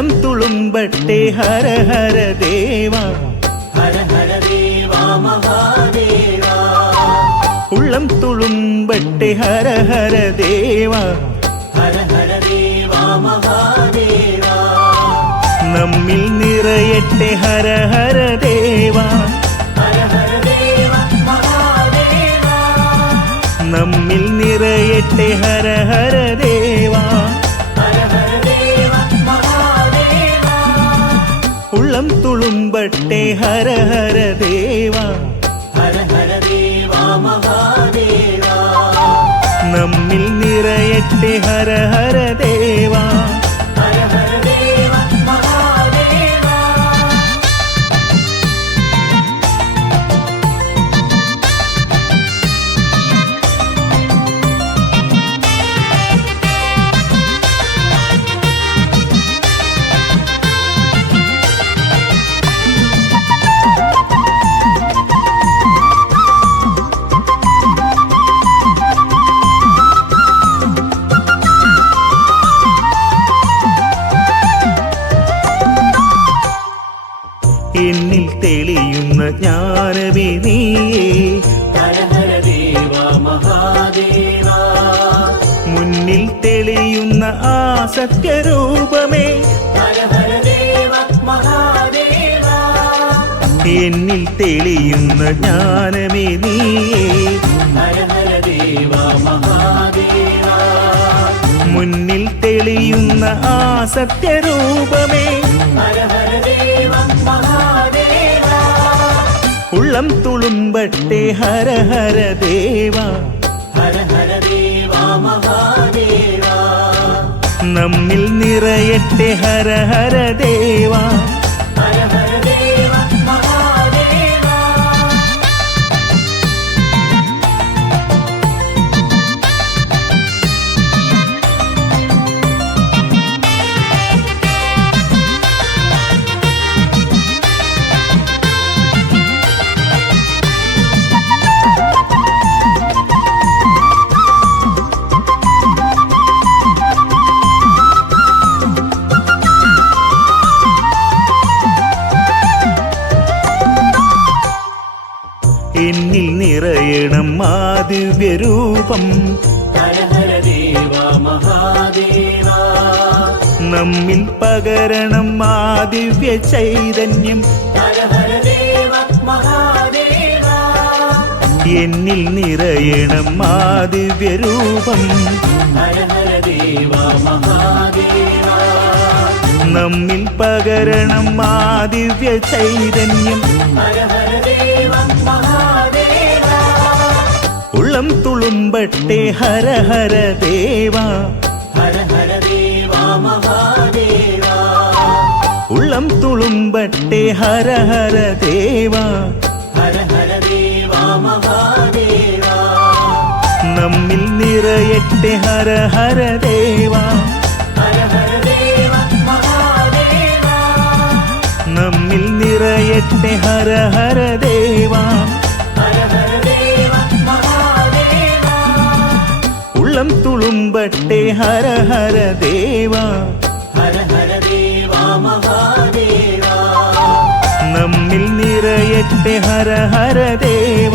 ഉള്ളം തുളുമ്പട്ടെ ഹര ഹര ദേവ ഹര ഹര ദേവ മഹാദേവ ഉള്ളം തുളുമ്പട്ടെ ഹര ഹര ദേവ ഹര ഹര ദേവ മഹാദേവ നമ്മിൽ നിറയട്ടെ ഹര ഹര ദേവ ഹര ഹര ദേവ മഹാദേവ നമ്മിൽ നിറയട്ടെ ഹര ഹര ദേവ ഹര ഹര ദേവ മഹാദേവ ഉള്ളം തുളുമ്പട്ടെ ഹര ഹര ദേവ ഹര ഹര ദേവ മഹാദേവ നമ്മിൽ നിറയട്ടെ ഹര ഹര ദേവ ഹര ഹര ദേവ മഹാദേവ എന്നിൽ തെളിയുന്ന ജ്ഞാനമേ നീയേ ഹര ഹര ദേവ മഹാദേവ മുന്നിൽ തെളിയുന്ന ആ സത്യരൂപമേ ഹര ഹര ദേവ മഹാദേവ എന്നിൽ തെളിയുന്ന ജ്ഞാനമേ നീയേ ഹര ഹര ദേവ മഹാദേവ മുന്നിൽ തെളിയുന്ന ആ സത്യരൂപമേ ഹര ഹര ദേവ മഹാദേവ ഉള്ളം തുളുമ്പട്ടെ ഹര ഹര ദേവ ഹര ഹര ദേവ മഹാദേവ നമ്മിൽ നിറയട്ടെ ഹര ഹര ദേവ ഹര ഹര ദേവ മഹാദേവ എന്നിൽ നിറയണം ആ ദിവ്യരൂപം ഹര ഹര ദേവ മഹാദേവ നമ്മിൽ പകരണം ആ ദിവ്യ ചൈതന്യം ഹര ഹര ദേവ മഹാദേവ എന്നിൽ നിറയണം ആ ദിവ്യരൂപം ഹര ഹര ദേവ മഹാദേവ നമ്മിൽ പകരണം ആ ദിവ്യ ചൈതന്യം ഹര ഹര ദേവ മഹാദേവ ഉള്ളം തുളുമ്പട്ടെ ഹര ഹര ദേവ ഹര ഹര ദേവ മഹാദേവ ഉള്ളം തുളുമ്പട്ടെ ഹര ഹര ദേവ ഹര ഹര ദേവ മഹാദേവ നമ്മിൽ നിറയട്ടെ ഹര ഹര ദേവ ഹര ഹര ദേവ മഹാദേവ നമ്മിൽ നിറയട്ടെ ഹര ഹര ദേവ ഹര ഹര ദേവ മഹാദേവ ഉള്ളം തുളുമ്പട്ടെ ഹര ഹര ദേവ ഹര ഹര ദേവ മഹാദേവ നമ്മിൽ നിറയട്ടെ ഹര ഹര ദേവ